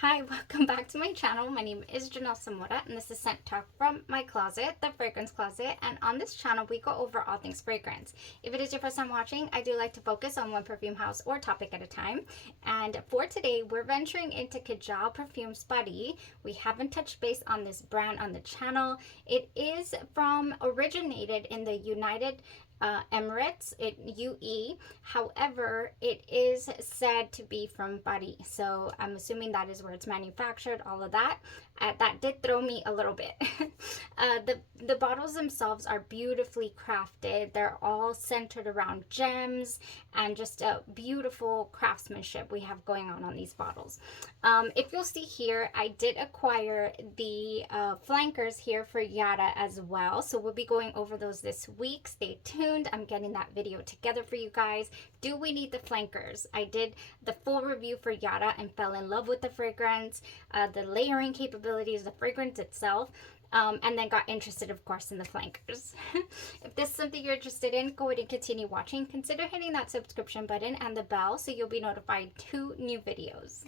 Hi, welcome back to my channel. My name is Janelle Samora, and this is Scent Talk from my closet, the fragrance closet. And on this channel, we go over all things fragrance. If it is your first time watching, I do like to focus on one perfume house or topic at a time. And for today, we're venturing into Kajal Perfume's Buddy. We haven't touched base on this brand on the channel. It is originated in the United Emirates, UE. However, it is said to be from Bari, so I'm assuming that is where it's manufactured. All of that. That did throw me a little bit. The bottles themselves are beautifully crafted. They're all centered around gems and just a beautiful craftsmanship we have going on these bottles. If you'll see here, I did acquire the flankers here for Yara as well, so we'll be going over those this week. Stay tuned. I'm getting that video together for you guys. Do we need the flankers? I did the full review for Yara and fell in love with the fragrance, the layering capabilities, the fragrance itself. And then got interested, of course, in the flankers. If this is something you're interested in, go ahead and continue watching. Consider hitting that subscription button and the bell so you'll be notified 2 new videos.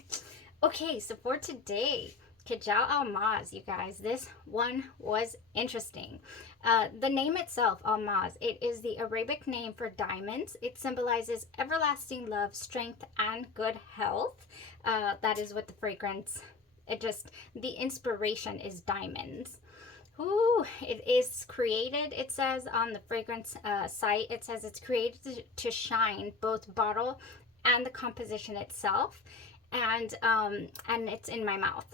Okay, so for today, Kajal Almaz, you guys, this one was interesting. The name itself, Almaz, it is the Arabic name for diamonds. It symbolizes everlasting love, strength, and good health. That is what the fragrance, the inspiration is diamonds. Ooh, it is created, it says on the fragrance site, it says it's created to shine, both bottle and the composition itself. And it's in my mouth.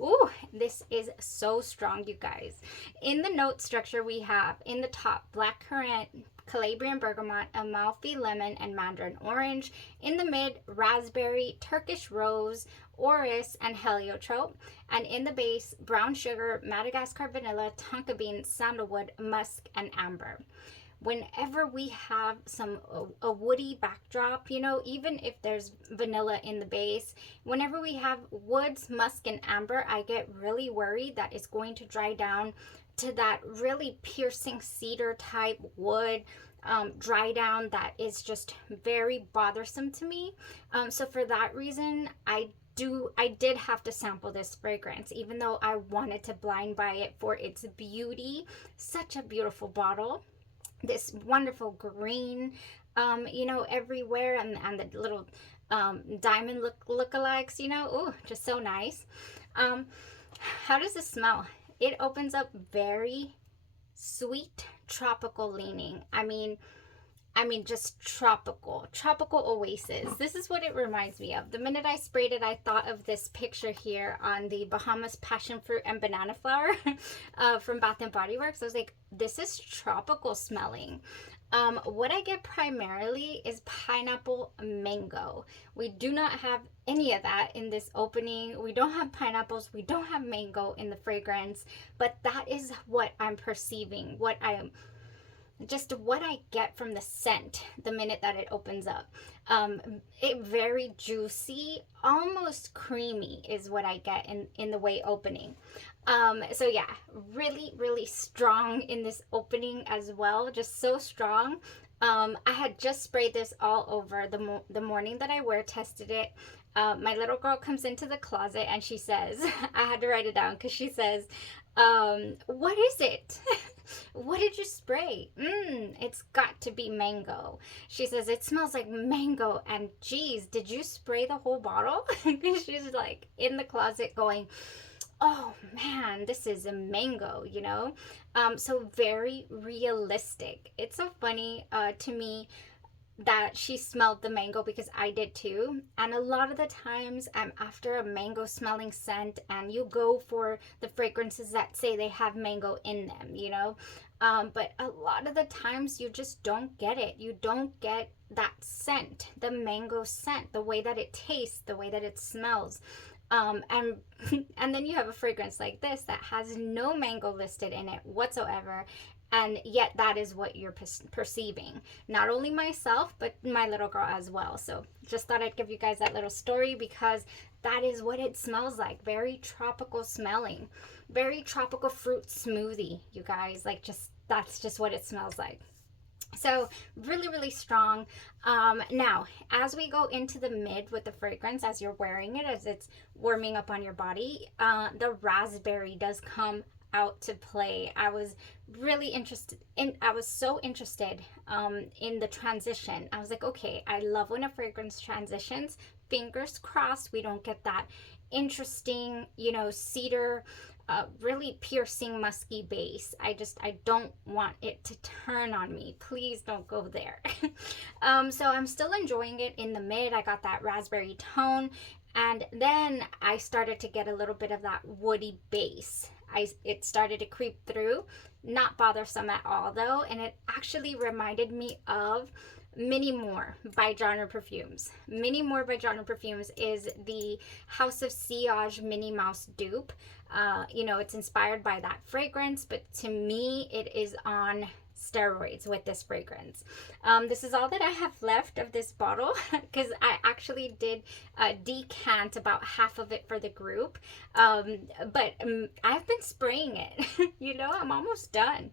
Ooh, this is so strong, you guys. In the note structure, we have in the top black currant, Calabrian bergamot, Amalfi lemon, and mandarin orange. In the mid, raspberry, Turkish rose, orris, and heliotrope. And in the base, brown sugar, Madagascar vanilla, tonka bean, sandalwood, musk, and amber. Whenever we have a woody backdrop, you know, even if there's vanilla in the base, whenever we have woods, musk, and amber, I get really worried that it's going to dry down to that really piercing cedar type wood dry down that is just very bothersome to me. So for that reason, I did have to sample this fragrance, even though I wanted to blind buy it for its beauty. Such a beautiful bottle. This wonderful green, you know, everywhere, and the little diamond lookalikes, you know, ooh, just so nice. How does this smell? It opens up very sweet, tropical leaning. I mean, just tropical oasis. This is what it reminds me of. The minute I sprayed it, I thought of this picture here on the Bahamas passion fruit and banana flower from Bath and Body Works. I was like, this is tropical smelling. What I get primarily is pineapple mango. We do not have any of that in this opening. We don't have pineapples. We don't have mango in the fragrance, but that is what I'm perceiving, what I get from the scent the minute that it opens up. It very juicy, almost creamy is what I get in the way opening. So yeah, really strong in this opening as well, just so strong. I had just sprayed this all over the morning that I wear tested it. My little girl comes into the closet and she says, I had to write it down because she says, what is it? What did you spray? It's got to be mango. She says, it smells like mango. And geez, did you spray the whole bottle? She's like in the closet going, oh man, this is a mango, you know? So very realistic. It's so funny to me that she smelled the mango because I did too. And a lot of the times I'm after a mango smelling scent and you go for the fragrances that say they have mango in them, you know. But a lot of the times you just don't get it. You don't get that scent, the mango scent, the way that it tastes, the way that it smells. And then you have a fragrance like this that has no mango listed in it whatsoever, and yet that is what you're perceiving. Not only myself, but my little girl as well. So just thought I'd give you guys that little story because that is what it smells like. Very tropical smelling, very tropical fruit smoothie, you guys. Like, just that's just what it smells like. So really, really strong. Now, as we go into the mid with the fragrance, as you're wearing it, as it's warming up on your body, the raspberry does come out to play. I was really interested in, I was so interested in the transition. I was like, okay, I love when a fragrance transitions. Fingers crossed we don't get that interesting, cedar, really piercing musky base. I don't want it to turn on me. Please don't go there. So I'm still enjoying it in the mid. I got that raspberry tone, and then I started to get a little bit of that woody base. It started to creep through, not bothersome at all though, and it actually reminded me of Minnie by Genre Perfumes. Minnie by Genre Perfumes is the House of Sillage Minnie Mouse dupe. It's inspired by that fragrance, but to me, it is on steroids with this fragrance. This is all that I have left of this bottle because I actually did decant about half of it for the group. But I've been spraying it. I'm almost done.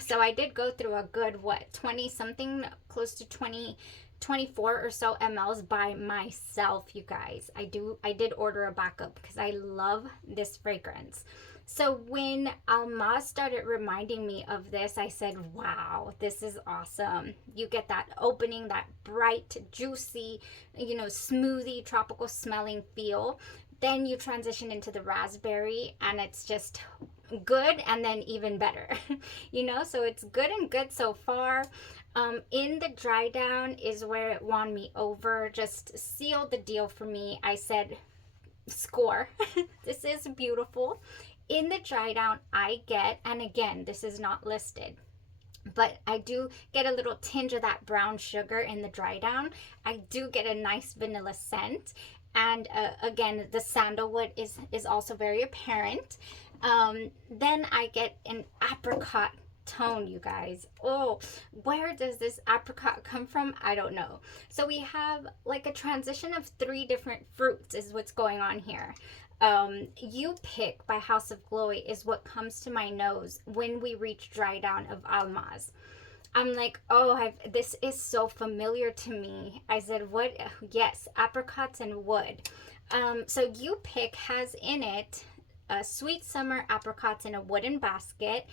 So I did go through a good, 20 something, close to 24 or so mLs by myself, you guys. I did order a backup because I love this fragrance. So when Almaz started reminding me of this, I said, wow, this is awesome. You get that opening, that bright, juicy, smoothie, tropical smelling feel. Then you transition into the raspberry and it's just good and then even better. So it's good and good so far. In the dry down is where it won me over, just sealed the deal for me. I said, score. This is beautiful. In the dry down, I get, and again, this is not listed, but I do get a little tinge of that brown sugar in the dry down. I do get a nice vanilla scent. And again, the sandalwood is also very apparent. Then I get an apricot tone, you guys. Oh, where does this apricot come from? I don't know. So we have like a transition of 3 different fruits is what's going on here. You Pick by House of Glory is what comes to my nose when we reach dry down of Almaz. I'm like, oh, this is so familiar to me. I said, what? Yes, apricots and wood. So You Pick has in it sweet summer apricots in a wooden basket,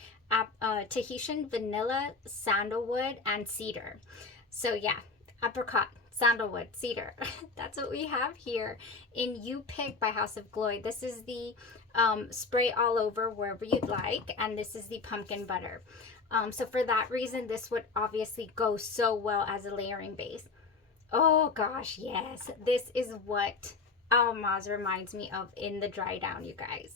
Tahitian vanilla, sandalwood, and cedar. So yeah, apricot, sandalwood, cedar. That's what we have here in You Pick by House of Glory. This is the spray all over wherever you'd like, and this is the pumpkin butter. So for that reason, this would obviously go so well as a layering base. Oh gosh, yes. This is what Almaz reminds me of in the dry down, you guys.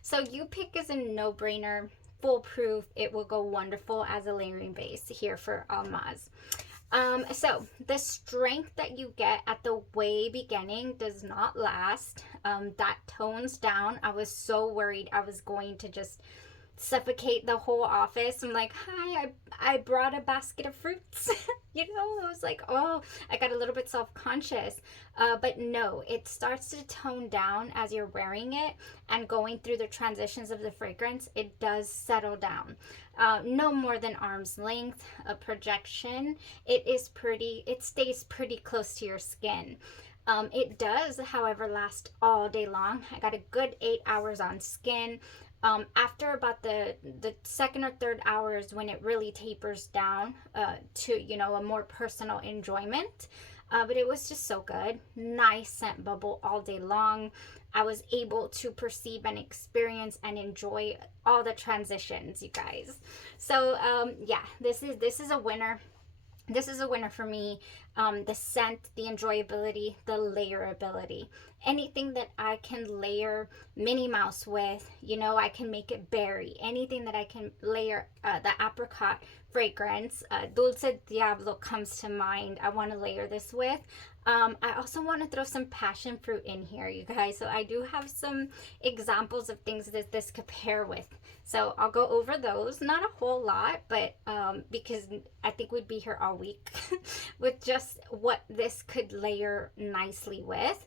So You Pick is a no-brainer, foolproof. It will go wonderful as a layering base here for Almaz. So the strength that you get at the way beginning does not last. That tones down. I was so worried I was going to just suffocate the whole office. I'm like, hi, I brought a basket of fruits. I was like, oh, I got a little bit self-conscious. But no, it starts to tone down as you're wearing it and going through the transitions of the fragrance. It does settle down. No more than arm's length, a projection. It stays pretty close to your skin. It does, however, last all day long. I got a good 8 hours on skin. After about the second or third hours when it really tapers down to, a more personal enjoyment. But it was just so good. Nice scent bubble all day long. I was able to perceive and experience and enjoy all the transitions, you guys. So yeah, this is a winner. This is a winner for me. The scent, the enjoyability, the layerability. Anything that I can layer Minnie Mouse with, I can make it berry. Anything that I can layer the apricot fragrance, Dulce Diablo comes to mind. I want to layer this with. I also want to throw some passion fruit in here, you guys. So I do have some examples of things that this could pair with. So I'll go over those. Not a whole lot, but because I think we'd be here all week with just what this could layer nicely with.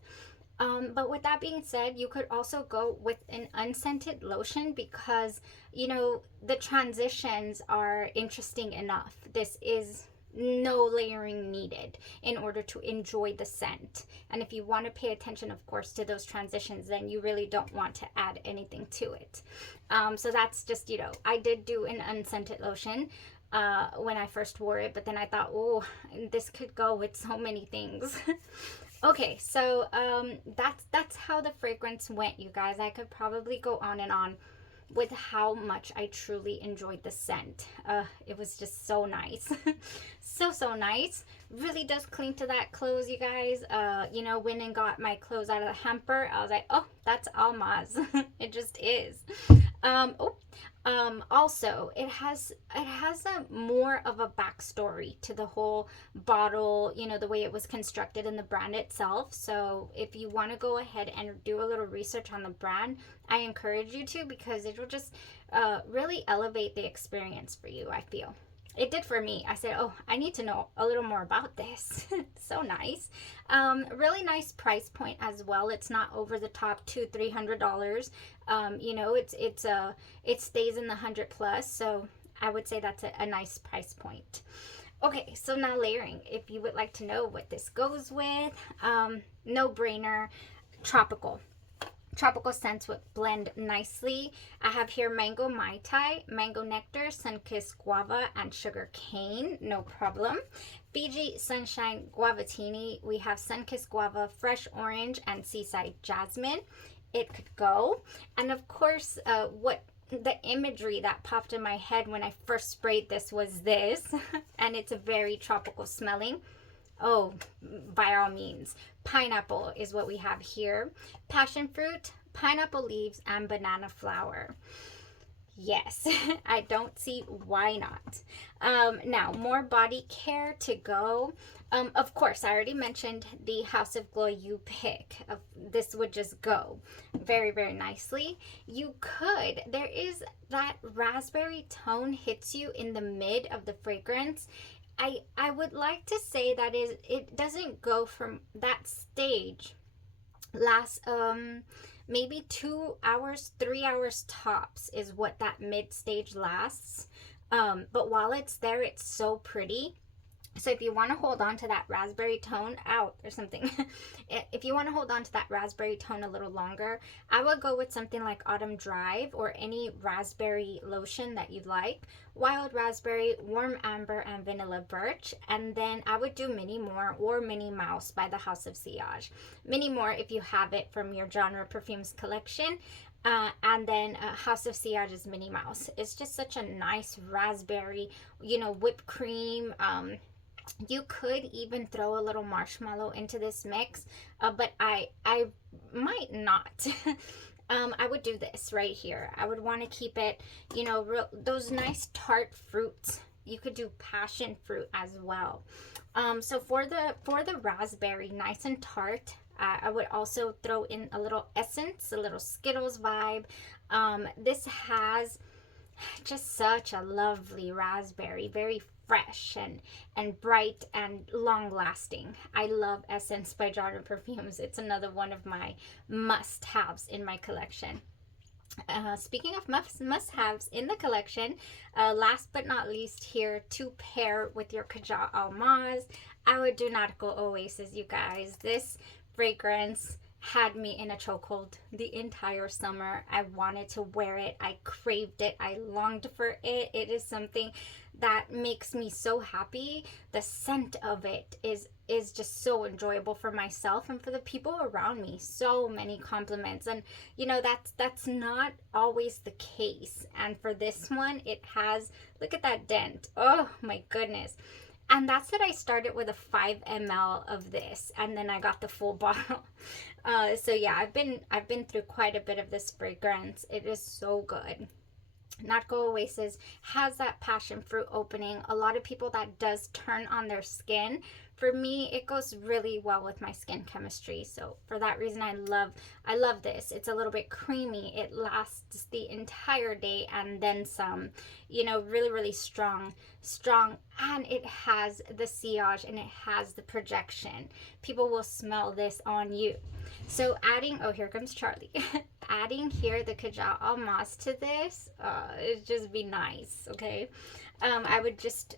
But with that being said, you could also go with an unscented lotion because, the transitions are interesting enough. This is no layering needed in order to enjoy the scent. And if you want to pay attention, of course, to those transitions, then you really don't want to add anything to it. So that's just, I did do an unscented lotion when I first wore it, but then I thought, oh, this could go with so many things. Okay, so that's how the fragrance went, you guys. I could probably go on and on with how much I truly enjoyed the scent. It was just so nice. So nice. Really does cling to that clothes, you guys. Went and got my clothes out of the hamper. I was like, oh, that's Almaz. It just is. Also, it has a more of a backstory to the whole bottle, the way it was constructed in the brand itself. So if you want to go ahead and do a little research on the brand, I encourage you to, because it will just really elevate the experience for you, I feel. It did for me. I said, oh, I need to know a little more about this. So nice. Really nice price point as well. It's not over the top, $200-300. It stays in the 100 plus. So I would say that's a nice price point. Okay, so now layering. If you would like to know what this goes with, no brainer, tropical. Tropical scents would blend nicely. I have here mango mai tai, mango nectar, sun-kissed guava, and sugar cane. No problem. Fiji sunshine guavatini. We have sun-kissed guava, fresh orange, and seaside jasmine. It could go. And of course, what the imagery that popped in my head when I first sprayed this was this, and it's a very tropical smelling. Oh, by all means. Pineapple is what we have here. Passion fruit, pineapple leaves, and banana flower. Yes, I don't see why not. Now, more body care to go. Of course, I already mentioned the House of Glow you pick. This would just go very, very nicely. There is that raspberry tone hits you in the mid of the fragrance. I would like to say that it doesn't go from that stage lasts maybe 2 hours, 3 hours tops is what that mid stage lasts. But while it's there, it's so pretty. So if you want to hold on to that raspberry tone, there's something. If you want to hold on to that raspberry tone a little longer, I would go with something like Autumn Drive or any raspberry lotion that you'd like. Wild raspberry, warm amber, and vanilla birch. And then I would do Minnie More or Minnie Mouse by the House of Sillage. Minnie More if you have it from your genre perfumes collection. And then House of Sillage's Minnie Mouse. It's just such a nice raspberry, whipped cream. You could even throw a little marshmallow into this mix, but I might not. I would do this right here. I would want to keep it, those nice tart fruits. You could do passion fruit as well. So for the raspberry, nice and tart, I would also throw in a little essence, a little Skittles vibe. This has just such a lovely raspberry, very fresh and bright and long lasting. I love Essence by Genre Perfumes. It's another one of my must-haves in my collection. Speaking of must-haves in the collection, last but not least here, to pair with your Kajal Almaz, I would do Nautical Oasis, you guys. This fragrance had me in a chokehold the entire summer. I wanted to wear it. I craved it. I longed for it. It is something that makes me so happy. The scent of it is just so enjoyable for myself and for the people around me. So many compliments, and that's not always the case. And for this one, it has, look at that dent. Oh my goodness. And that's that I started with a 5 ml of this, and then I got the full bottle. So yeah, I've been through quite a bit of this fragrance. It is so good. Natural Oasis has that passion fruit opening. A lot of people that does turn on their skin. For me, it goes really well with my skin chemistry. So for that reason, I love this. It's a little bit creamy. It lasts the entire day and then some. You know, really, really strong, and it has the sillage and it has the projection. People will smell this on you. So adding, oh, here comes Charlie. Adding here the Kajal Almaz to this, it'd just be nice, okay? I would just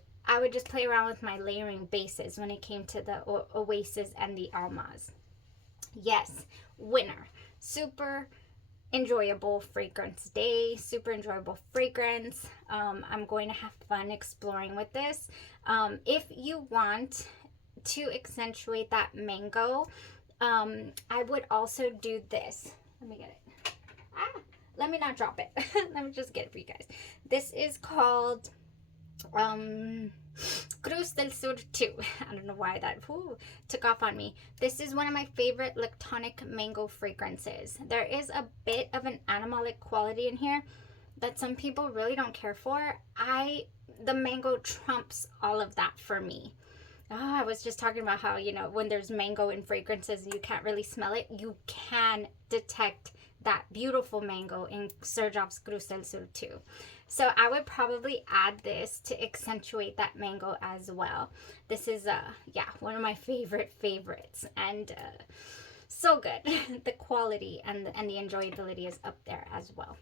play around with my layering bases when it came to the Oasis and the Almaz. Yes, winner. Super enjoyable fragrance day, super enjoyable fragrance. I'm going to have fun exploring with this. If you want to accentuate that mango, I would also do this. Let me get it. Let me not drop it. Let me just get it for you guys. This is called Cruz del Sur 2. I don't know why that took off on me. This is one of my favorite lactonic mango fragrances. There is a bit of an animalic quality in here that some people really don't care for. The mango trumps all of that for me. I was just talking about how, you know, when there's mango in fragrances, you can't really smell it. You can detect that beautiful mango in Serjov's Cruz del Sur 2. So I would probably add this to accentuate that mango as well. This is, one of my favorites. And so good. The quality and the enjoyability is up there as well.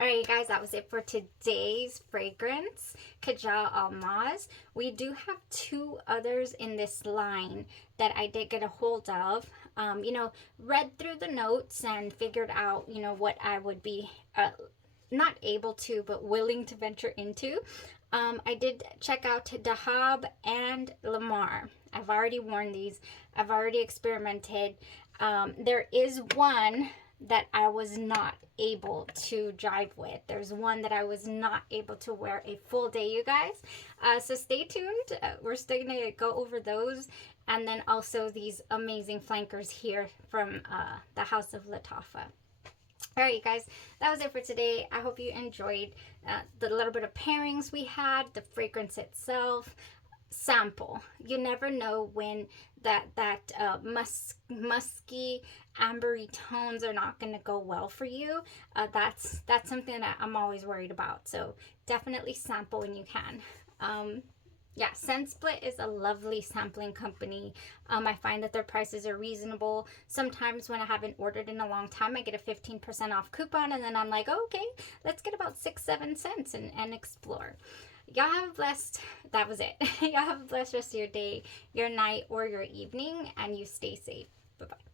Alright guys, that was it for today's fragrance, Kajal Almaz. We do have 2 others in this line that I did get a hold of. Read through the notes and figured out, what I would be not able to, but willing to venture into. I did check out Dahab and Lamar. I've already worn these. I've already experimented. There is one that I was not able to drive with. There's one that I was not able to wear a full day, you guys. So stay tuned. We're still going to go over those. And then also these amazing flankers here from the House of Latafa. Alright, you guys, that was it for today. I hope you enjoyed the little bit of pairings we had, the fragrance itself. Sample. You never know when that musky, ambery tones are not going to go well for you. That's something that I'm always worried about. So definitely sample when you can. Scent Split is a lovely sampling company. I find that their prices are reasonable. Sometimes when I haven't ordered in a long time, I get a 15% off coupon, and then I'm like, oh, okay, let's get about 6-7 cents and explore. Y'all have a blessed, that was it. Y'all have a blessed rest of your day, your night, or your evening, and you stay safe. Bye-bye.